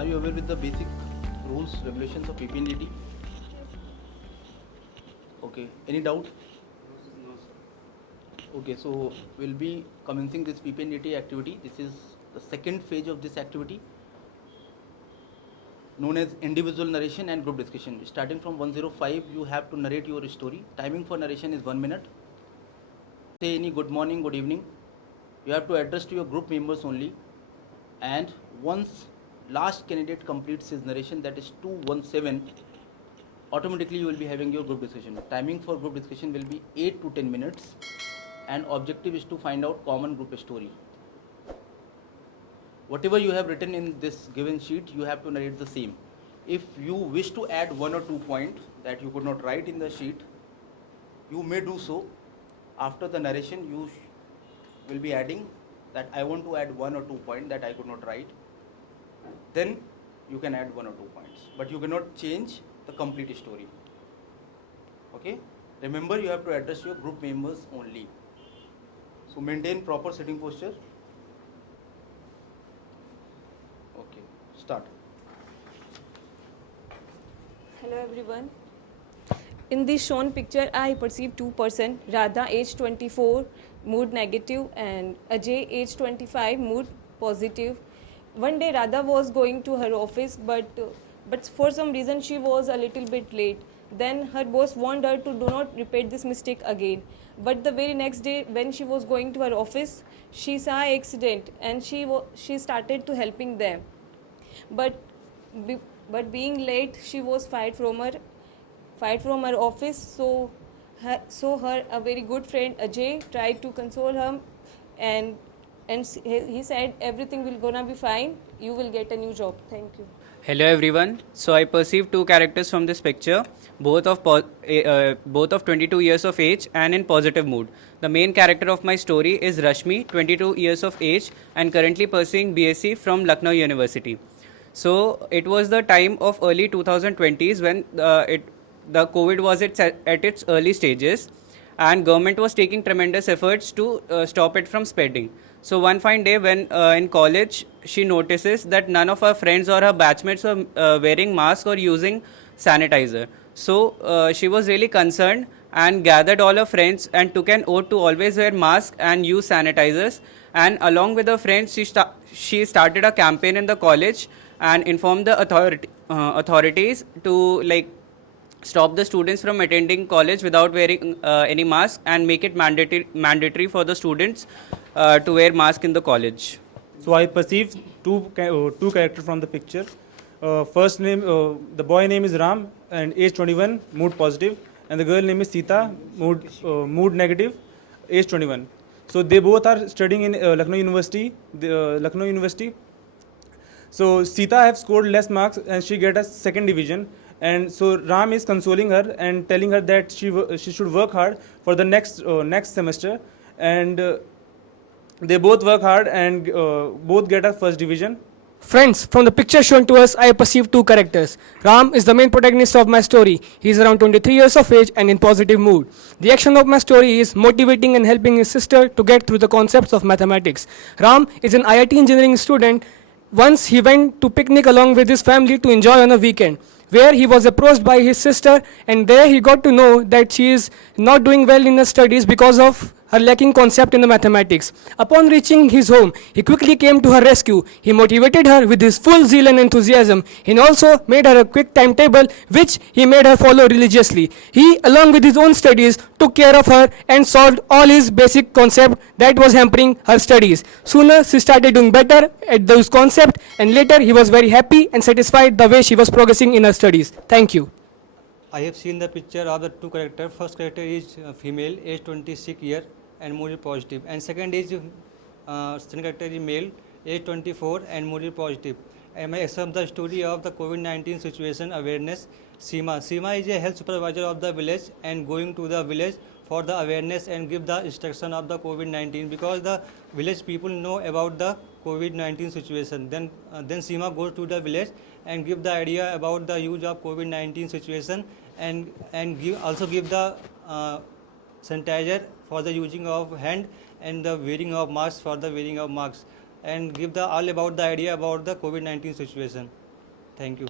Are you aware with the basic rules, regulations of PP&DT? Okay. Any doubt? No, sir. Okay. So we'll be commencing this PP&DT activity. This is the second phase of this activity, known as individual narration and group discussion. Starting from 105, you have to narrate your story. Timing for narration is 1 minute. Say any good morning, good evening. You have to address to your group members only. And once last candidate completes his narration, that is 217, automatically you will be having your group discussion. Timing for group discussion will be 8 to 10 minutes. And objective is to find out common group story. Whatever you have written in this given sheet, you have to narrate the same. If you wish to add 1 or 2 points that you could not write in the sheet, you may do so. After the narration, you will be adding that I want to add 1 or 2 points that I could not write. Then you can add 1 or 2 points. But you cannot change the complete story. Okay? Remember, you have to address your group members only. So maintain proper sitting posture. Okay, start. Hello everyone. In this shown picture, I perceive two persons, Radha age 24, mood negative, and Ajay age 25, mood positive. One day Radha was going to her office, but for some reason she was a little bit late. Then her boss warned her to do not repeat this mistake again. But the very next day, when she was going to her office, she saw an accident and she started to helping them. But being late, she was fired from her office. So her a very good friend Ajay tried to console her, and he said everything will gonna be fine. You will get a new job. Thank you. Hello everyone. So I perceive two characters from this picture, both of 22 years of age and in positive mood. The main character of my story is Rashmi, 22 years of age and currently pursuing BSc from Lucknow University. So it was the time of early 2020s when the COVID was at its early stages, and government was taking tremendous efforts to stop it from spreading. So one fine day when in college, she notices that none of her friends or her batchmates were wearing masks or using sanitizer. So she was really concerned and gathered all her friends and took an oath to always wear masks and use sanitizers. And along with her friends, she started a campaign in the college and informed the authorities to stop the students from attending college without wearing any mask and make it mandatory for the students to wear mask in the college. So I perceive two characters from the picture. First name, the boy name is Ram and age 21, mood positive, and the girl name is Sita, mood negative, age 21. So they both are studying in Lucknow University. So Sita have scored less marks and she get a second division. And so Ram is consoling her and telling her that she should work hard for the next semester. And they both work hard and both get a first division. Friends, from the picture shown to us, I perceive two characters. Ram is the main protagonist of my story. He is around 23 years of age and in positive mood. The action of my story is motivating and helping his sister to get through the concepts of mathematics. Ram is an IIT engineering student. Once he went to picnic along with his family to enjoy on a weekend, where he was approached by his sister, and there he got to know that she is not doing well in her studies because of her lacking concept in the mathematics. Upon reaching his home, he quickly came to her rescue. He motivated her with his full zeal and enthusiasm. He also made her a quick timetable which he made her follow religiously. He, along with his own studies, took care of her and solved all his basic concept that was hampering her studies. Sooner she started doing better at those concepts, and later he was very happy and satisfied the way she was progressing in her studies. Thank you. I have seen the picture of the two characters. First character is female, age 26 years and mood positive, and second character is male, age 24 and mood positive. I may accept the story of the COVID-19 situation awareness. Seema is a health supervisor of the village and going to the village for the awareness and give the instruction of the COVID-19, because the village people know about the COVID-19 situation. Then Seema goes to the village and give the idea about the use of COVID-19 situation and also give the sanitizer for the using of hand and the wearing of masks for the wearing of masks, and give the all about the idea about the COVID-19 situation. Thank you.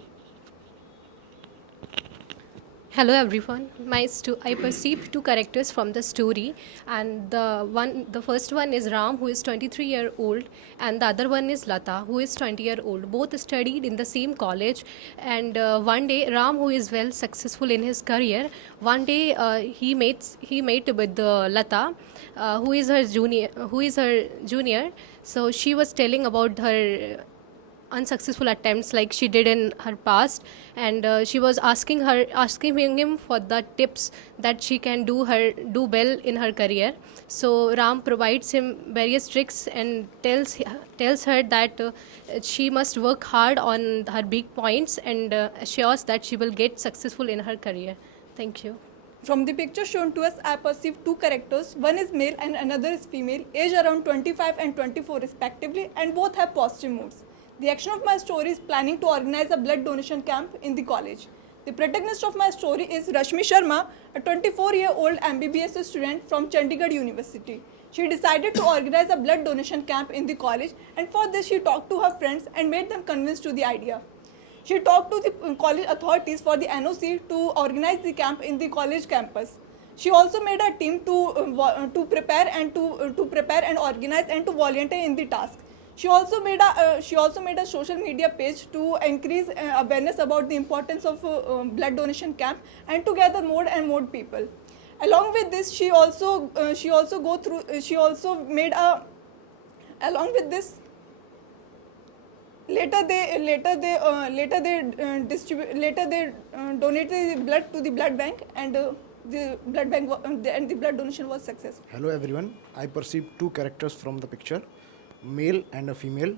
Hello everyone. I perceived two characters from the story, and the first one is Ram, who is 23-year old, and the other one is Lata, who is 20-year old. Both studied in the same college, and one day Ram, who is well successful in his career, one day he met with Lata, who is her junior. So she was telling about her unsuccessful attempts like she did in her past, and she was asking him for the tips that she can do well in her career. So Ram provides him various tricks and tells her that she must work hard on her big points, and assures that she will get successful in her career. Thank you. From the picture shown to us, I perceive two characters. One is male and another is female, aged around 25 and 24 respectively, and both have positive moods. The action of my story is planning to organize a blood donation camp in the college. The protagonist of my story is Rashmi Sharma, a 24-year-old MBBS student from Chandigarh University. She decided to organize a blood donation camp in the college, and for this she talked to her friends and made them convinced to the idea. She talked to the college authorities for the NOC to organize the camp in the college campus. She also made a team to prepare and organize and to volunteer in the task. She also made a social media page to increase awareness about the importance of blood donation camp and to gather more and more people. Along with this, later they donated the blood to the blood bank, and the blood donation was successful. Hello everyone, I perceive two characters from the picture, male and a female,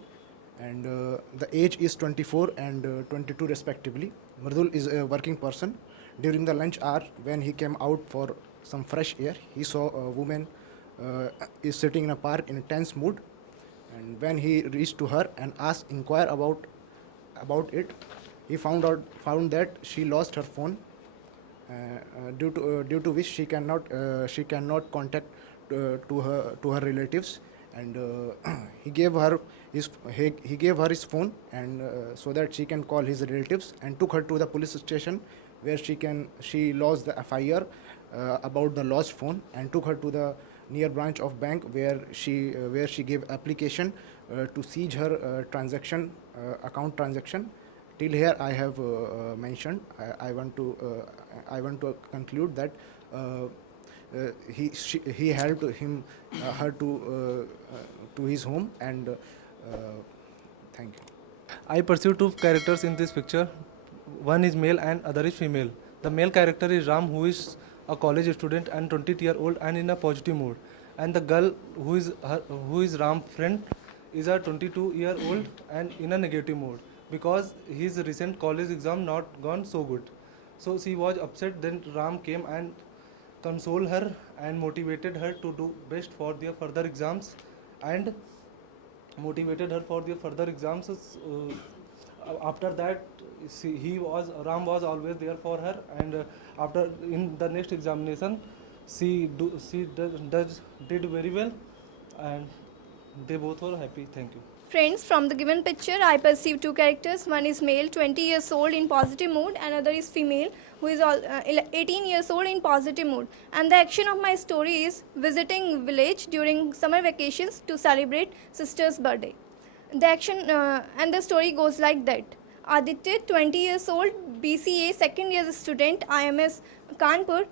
and the age is 24 and 22 respectively. Mridul is a working person. During the lunch hour, when he came out for some fresh air, he saw a woman is sitting in a park in a tense mood, and when he reached to her and inquire about it, he found that she lost her phone, due to which she cannot contact to her relatives, and he gave her his phone, and so that she can call his relatives, and took her to the police station where she lodged the FIR about the lost phone, and took her to the near branch of bank where she gave application to seize her account transaction. Till here I have mentioned. I want to conclude that he helped her to his home, and thank you. I perceive two characters in this picture. One is male and other is female. The male character is Ram, who is a college student and 20-year-old and in a positive mood. And the girl who is Ram's friend is a 22-year-old and in a negative mood because his recent college exam not gone so good. So she was upset. Then Ram came and consoled her and motivated her to do best for their further exams, and after that Ram was always there for her, and after in the next examination she did very well, and they both were happy. Thank you. Friends, from the given picture, I perceive two characters. One is male, 20 years old in positive mood, and other is female, who is 18 years old in positive mood. And the action of my story is visiting village during summer vacations to celebrate sister's birthday. The action and the story goes like that. Aditya, 20 years old, BCA, second year student, IMS Kanpur.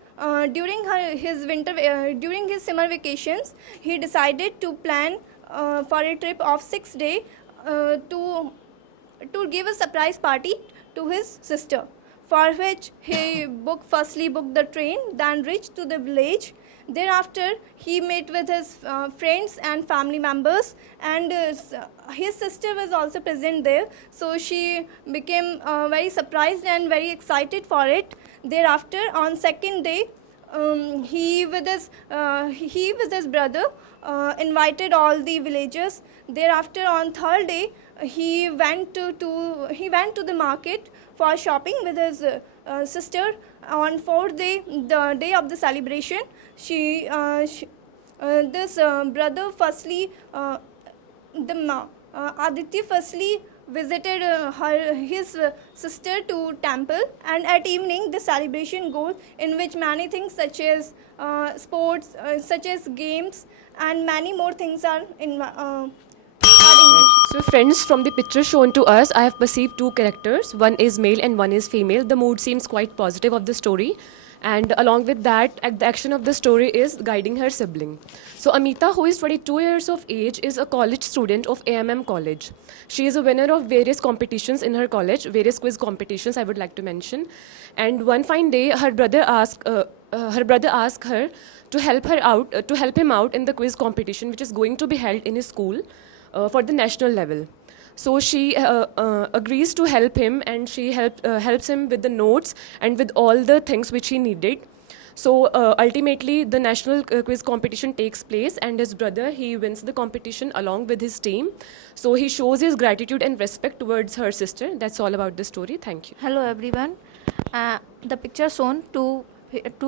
During his summer vacations, he decided to plan for a trip of 6 days to give a surprise party to his sister, for which he firstly booked the train, then reached to the village. Thereafter, he met with his friends and family members, and his sister was also present there. So she became very surprised and very excited for it. Thereafter, on second day, he with his brother invited all the villagers. Thereafter, on third day, he went to the market for shopping with his sister. On fourth day, the day of the celebration, Aditya firstly visited his sister to temple, and at evening the celebration goes in which many things such as sports, such as games, and many more things are in. So friends, from the picture shown to us, I have perceived two characters. One is male and one is female. The mood seems quite positive of the story. And along with that, the action of the story is guiding her sibling. So Amita, who is 22 years of age, is a college student of AMM College. She is a winner of various competitions in her college, various quiz competitions I would like to mention. And one fine day, her brother asked her to help him out in the quiz competition, which is going to be held in his school for the national level. So she agrees to help him, and she helps him with the notes and with all the things which he needed. So ultimately, the national quiz competition takes place, and his brother, he wins the competition along with his team. So he shows his gratitude and respect towards her sister. That's all about the story. Thank you. Hello everyone. The picture shown two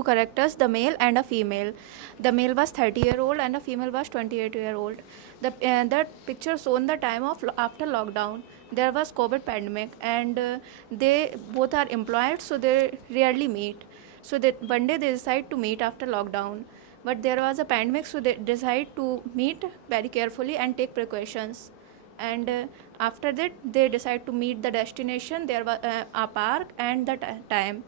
characters, the male and a female. The male was 30-year-old and the female was 28-year-old. That picture shown the time of after lockdown. There was COVID pandemic, and they both are employed, so they rarely meet. So that one day they decide to meet after lockdown, but there was a pandemic, so they decide to meet very carefully and take precautions. And after that, they decide to meet the destination. There was a park and the time.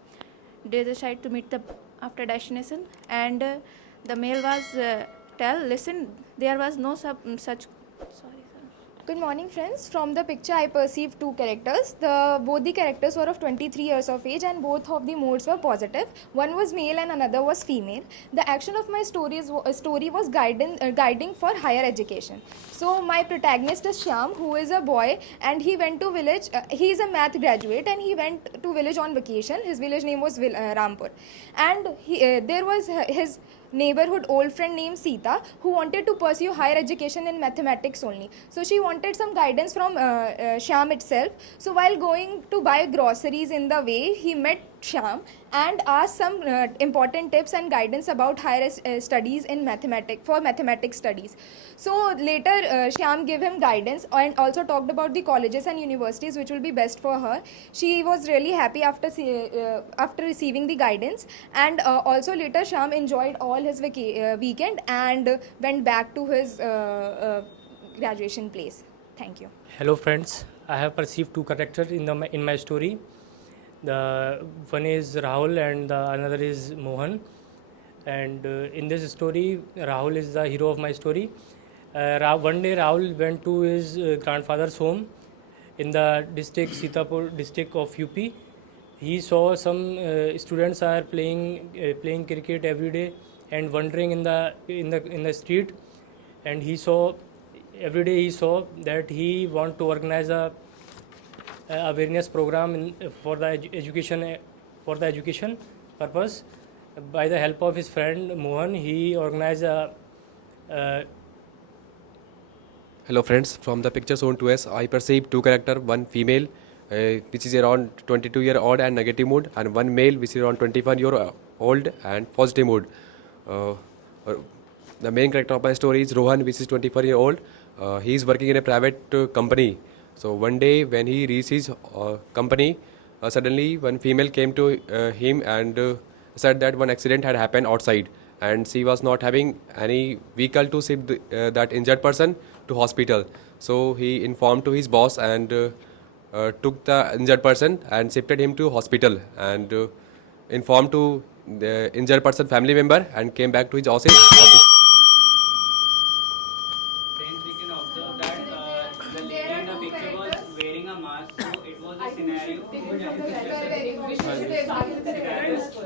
They decide to meet the after destination, and the male was listen, there was no such. Sorry, sir. Good morning, friends. From the picture, I perceived two characters. Both the characters were of 23 years of age, and both of the modes were positive. One was male and another was female. The action of my story was guiding for higher education. So my protagonist is Shyam, who is a boy, and he went to village. He is a math graduate, and he went to village on vacation. His village name was Rampur, and there was his neighborhood old friend named Sita, who wanted to pursue higher education in mathematics only. So she wanted some guidance from Shyam itself. So while going to buy groceries in the way, he met Shyam and asked some important tips and guidance about higher studies in mathematics studies. So later Shyam gave him guidance and also talked about the colleges and universities which will be best for her. She was really happy after receiving the guidance, and also later Shyam enjoyed all his weekend and went back to his graduation place. Thank you. Hello friends, I have perceived two characters in my story. The one is Rahul and the another is Mohan. And in this story, Rahul is the hero of my story. One day Rahul went to his grandfather's home in the Sitapur district of UP. He saw some students are playing cricket every day and wandering in the street. And every day he saw that he want to organize a awareness program for the education purpose. By the help of his friend Mohan, he organized Hello friends, from the picture shown to us, I perceive two characters, one female which is around 22-year-old and negative mood, and one male which is around 21-year-old and positive mood. The main character of my story is Rohan, which is 24-year-old. He is working in a private company. So one day when he reached his company, suddenly one female came to him and said that one accident had happened outside, and she was not having any vehicle to ship that injured person to hospital. So he informed to his boss and took the injured person and shifted him to hospital, and informed to the injured person family member and came back to his office. Friends, we can observe that the lady in the picture was wearing a mask, so it was a scenario.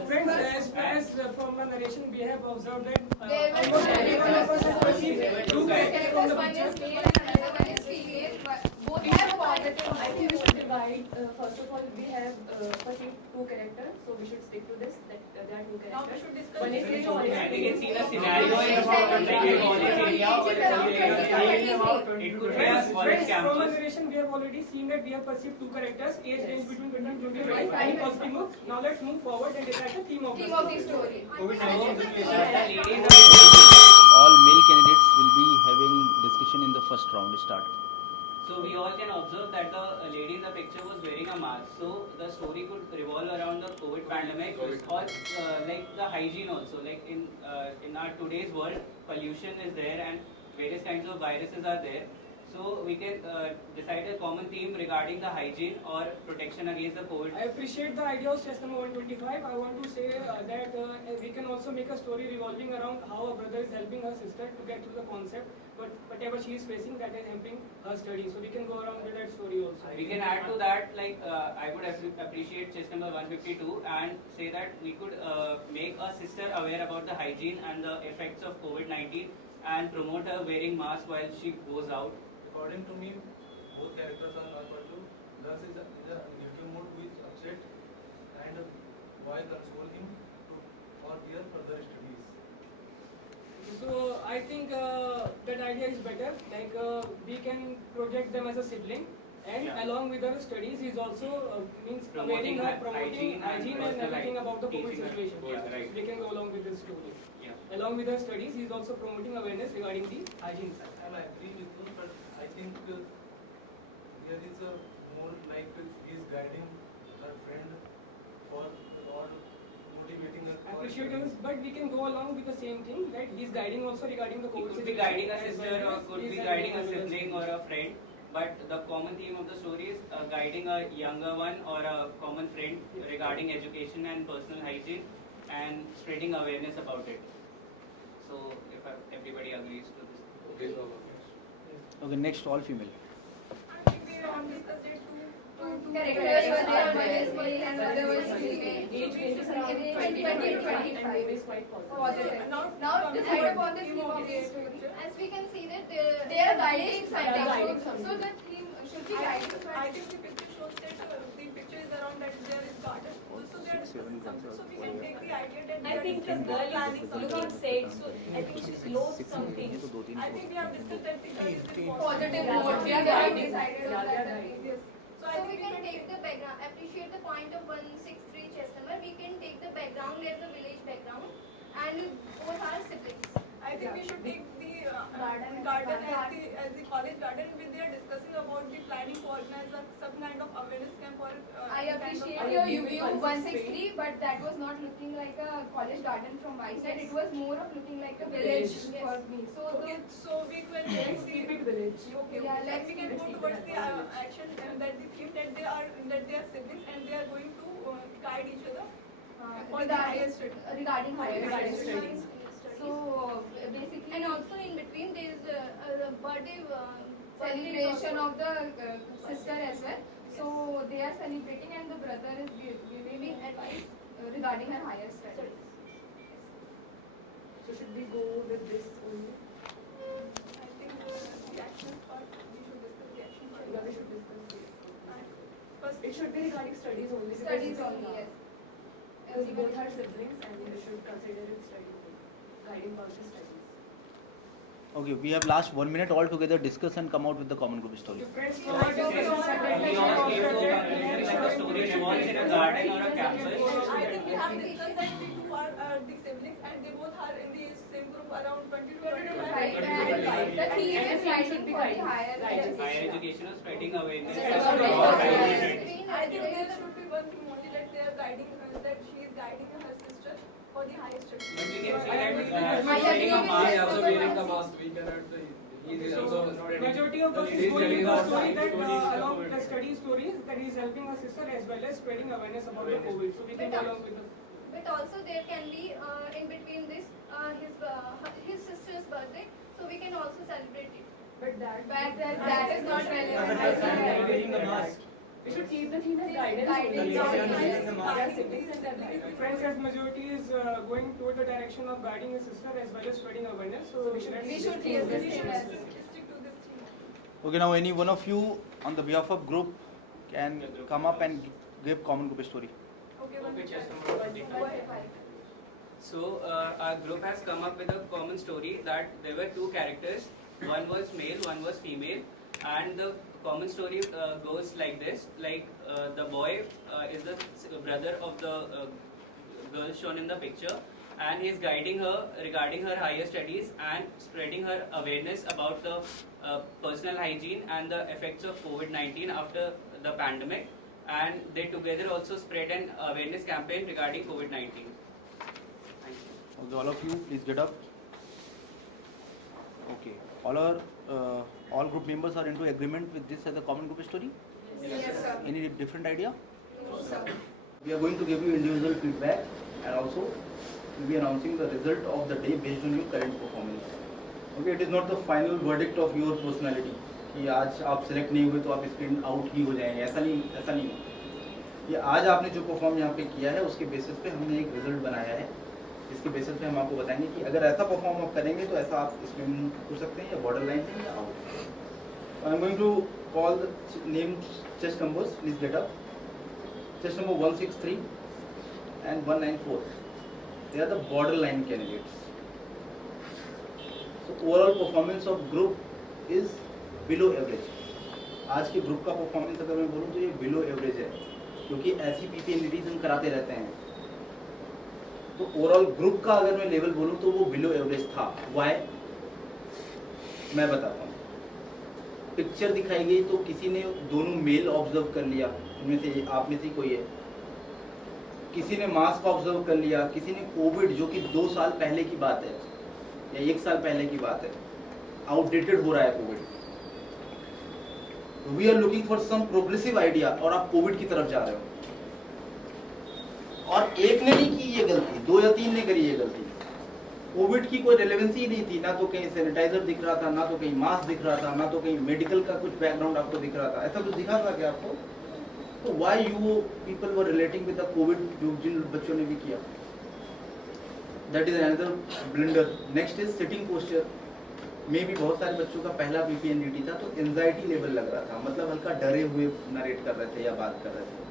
Friends, as from the narration, we have observed that Two characters, one is male and another one is female. Both have positive. I think we should divide. First of all, we have perceived two characters, so we should stick to this. That there are two characters. One is male, one is female. We can see the scenario in college area or it could be a college campus. From the narration, we have already seen that we have perceived two characters, age range between 20 and 25, and positive mood. Now let's move forward and decide the theme of the story. All male candidates will be having discussion in the first round. Start. So we all can observe that the lady in the picture was wearing a mask. So the story could revolve around the COVID pandemic or like the hygiene also. Like in our today's world, pollution is there and various kinds of viruses are there. So we can decide a common theme regarding the hygiene or protection against the COVID. I appreciate the idea of stress number 125. I want to say that we can also make a story revolving around how a brother is helping her sister to get through the concept, but whatever she is facing, that is helping her study. So we can go around with that story also. We can add to that, like I would appreciate chess number 152 and say that we could make a sister aware about the hygiene and the effects of COVID-19 and promote her wearing mask while she goes out. According to me, both characters are non-positive. Girls is in a negative mood who is upset, and boy console him for their further studies. So I think that idea is better. Like we can project them as a sibling, and along with her studies, he's also means Promoting promoting hygiene and everything about the COVID teaching her. situation. Yeah, right. We can go along with this story. Yeah. Along with her studies, he's also promoting awareness regarding the hygiene side. I agree with you, but I think there is a more like he is guiding her friend for or motivating her. I appreciate this, but we can go along with the same thing, right? He's guiding also regarding the He COVID could be situation. guiding a as sister well or as could he's be helping guiding a others. sibling or a friend. But the common theme of the story is guiding a younger one or a common friend regarding education and personal hygiene and spreading awareness about it. So if everybody agrees to this. Okay, next all female. I think we have discussed it two Characters, one is male and other was female. Age ranges around 20 to 25. Positive. Now decide upon the theme of this story. As we can see that They are guiding something. So the theme should be guiding. I think the picture shows that the picture is around that there is garden. Also they are discussing something, so we can take the idea that I think the girl is looking sad, so I think she's lost something. I think we have discussed that the girl is in Positive Yeah, mode. We yeah, are yeah, guiding yeah. decided on that. Yes. So I So think we can take the background, appreciate the point of 163 chess number. We can take the background as the village background and both are siblings. I think we should take the Garden. garden as the college garden where they are discussing about the planning to organize some kind of awareness camp or I appreciate your view 163, but that was not looking like a college garden from my side. It was more of looking like a village for me. So okay, so we can take the village. okay, Yeah, then let's we can keep go it towards the action and that the theme that they are siblings and they are going to guide each other for the higher studies. regarding higher Regarding studies. studies. So basically, And also in between there is a birthday celebration of the sister as well. So they are celebrating and the brother is giving advice regarding her higher studies. So should we go with this only? I think the action part we should discuss the action part. Yeah, we should discuss this. First, It should be regarding studies only. because Studies it's- only, yes. Because both are siblings and we should consider it study, guiding about the studies. Okay, we have last 1 minute all together discuss and come out with the common group story. Friends, We all came to conclusion that the story revolves in a garden or a campus. I think we have discussed that the two are the siblings and they both are in the same group around 20 to 25. Right, and the theme is guiding for the higher Higher education or spreading awareness. About about it. hygiene. I think there should be one thing only that they are guiding, that she is guiding her sister for the higher studies. But we can say that I wearing a agree mask. with also wearing the mask. We cannot. He is also not Majority of us is going to the story that along with the study stories that he is helping her sister as well as spreading awareness about the COVID. So we can go along with the But also there can be in between this his sister's birthday, so we can also celebrate it. but that that is not relevant. wearing the mask. We should keep the theme as guidance. Guidance. Friends, as majority is going toward the direction of guiding his sister as well as spreading awareness. So we should We should keep this theme as Stick to this theme. Okay, now any one of you on the behalf of group can come up and give common group story. Okay, Okay, chess number 25. So our group has come up with a common story that there were two characters. One was male, one was female, and the common story goes like this: like the boy is the brother of the girl shown in the picture, and he's guiding her regarding her higher studies and spreading her awareness about the personal hygiene and the effects of COVID-19 after the pandemic, and they together also spread an awareness campaign regarding COVID-19. Thank you. Okay, all of you, please get up. Okay, all group members are into agreement with this as a common group story? Yes, sir. Any different idea? No, sir. We are going to give you individual feedback, and also we'll be announcing the result of the day based on your current performance. Okay, it is not the final verdict of your personality कि आज आप select नहीं हुए तो आप screen out ही हो जाएंगे, ऐसा नहीं। ये आज आपने जो परफॉर्म यहाँ पे किया है उसके बेसिस पे हमने एक रिजल्ट बनाया है, इसके बेसिस पे हम आपको बताएंगे कि अगर ऐसा परफॉर्म आप करेंगे तो ऐसा आप स्क्रीन हो सकते हैं या बॉर्डर लाइन से या out. I am going to call the name chest numbers, please get up. Chest number 163 and 194, they are the borderline candidates. So overall performance of group is below average. आज के group का performance अगर मैं बोलूँ तो ये below average है, क्योंकि ऐसी PP&DT हम कराते रहते हैं। तो ओवरऑल ग्रुप का अगर मैं लेवल बोलूँ तो वो बिलो एवरेज था। वाई? मैं बताता हूँ। पिक्चर दिखाई गई तो किसी ने दोनों मेल ऑब्जर्व कर लिया, उनमें से आप में से कोई है। किसी ने मास्क ऑब्जर्व कर लिया, किसी ने कोविड, जो कि 2 साल पहले की बात है या 1 साल पहले की बात है, आउटडेटेड हो रहा है Covid. We are looking for some progressive idea, और आप कोविड की तरफ जा रहे हो। और एक ने नहीं की ये गलती, 2 या 3 ने करी ये गलती। कोविड की कोई रेलेवेंसी नहीं थी, ना तो कहीं सैनिटाइजर दिख रहा था, ना तो कहीं मास्क दिख रहा था, ना तो कहीं मेडिकल का कुछ बैकग्राउंड आपको दिख रहा था। ऐसा कुछ दिखा था क्या आपको? तो why you people were relating with the Covid, जो जिन बच्चों ने भी किया। That is another blunder. Next is sitting posture. में भी बहुत सारे बच्चों का पहला PP&DT था, तो एंजाइटी लेवल लग रहा था, मतलब हल्का डरे हुए नरेट कर रहे थे या बात कर रहे थे।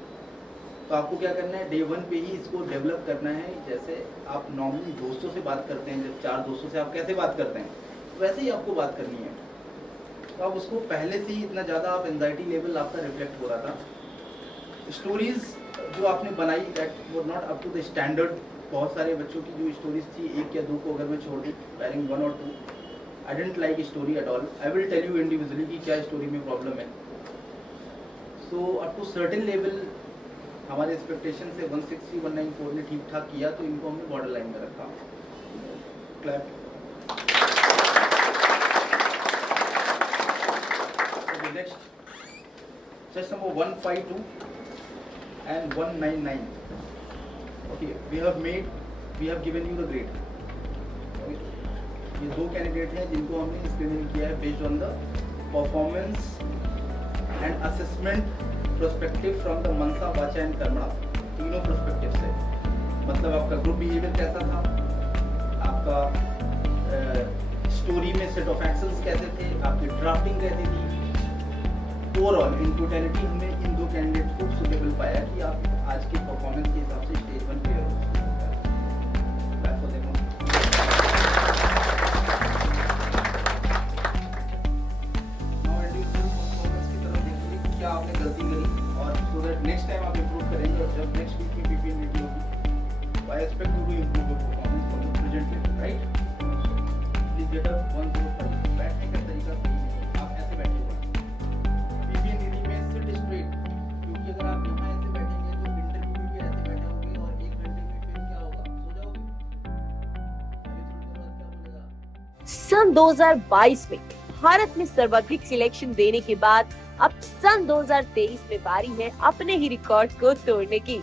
तो आपको क्या करना है, डे 1 पे ही इसको डेवलप करना है। जैसे आप नॉर्मली दोस्तों से बात करते हैं, जब 4 दोस्तों से आप कैसे बात करते हैं, वैसे ही आपको बात करनी है। तो आप उसको पहले से ही इतना ज़्यादा आप एंजाइटी लेवल आपका रिफ्लेक्ट हो रहा था। स्टोरीज जो आपने बनाई that were not up to the standard. बहुत सारे बच्चों की जो स्टोरीज थी, 1 या 2 को अगर मैं छोड़ दूँ, पैरिंग 1 और 2, I didn't like story at all. I will tell you individually कि क्या स्टोरी में प्रॉब्लम है। So up to certain level हमारे एक्सपेक्टेशन से 160, 194 ने ठीक ठाक किया, तो इनको हमने बॉर्डर लाइन में रखा। Clap. Next, chest number 152 and 199. Okay, we have given you the grade. Okay. ये 2 कैंडिडेट हैं जिनको हमने स्क्रीनिंग किया है based on the performance and assessment prospective from the मनसा, वाचा एंड कर्मणा, तीनों प्रोस्पेक्टिव से। मतलब आपका ग्रुप बिहेवियर कैसा था, आपका स्टोरी में सेट ऑफ एक्शंस कैसे थे, आपकी ड्राफ्टिंग कैसी थी। ओवरऑल इन टोटलिटी हमने इन 2 कैंडिडेट को सुटेबल पाया कि आप आज के परफॉर्मेंस के हिसाब से स्टेज 1 क्लियर हो सकते हैं। क्या आपने गलती करी, और सो दैट नेक्स्ट टाइम आप इम्प्रूव करेंगे। और जब नेक्स्ट वीक में PP&DT होगी, I expect you to improve your performance from the present level, right? Please get up 105। बैठने का तरीका सही है, आप ऐसे बैठे हुए PP&DT में सिट स्ट्रेट, क्योंकि अगर आप यहाँ ऐसे बैठेंगे तो इंटरव्यू में भी ऐसे बैठे होंगे और 1 घंटे में फिर क्या होगा, सो जाओगे। क्या बोलेगा? सन 2022 में भारत में सर्वाधिक सिलेक्शन देने के बाद अब सन 2023 में बारी है अपने ही रिकॉर्ड को तोड़ने की।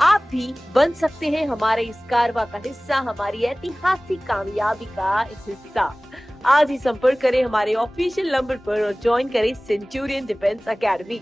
आप भी बन सकते हैं हमारे इस कारवां का हिस्सा, हमारी ऐतिहासिक कामयाबी का इस हिस्सा। आज ही संपर्क करें हमारे ऑफिशियल नंबर पर और ज्वाइन करें सेंचुरियन डिफेंस एकेडमी।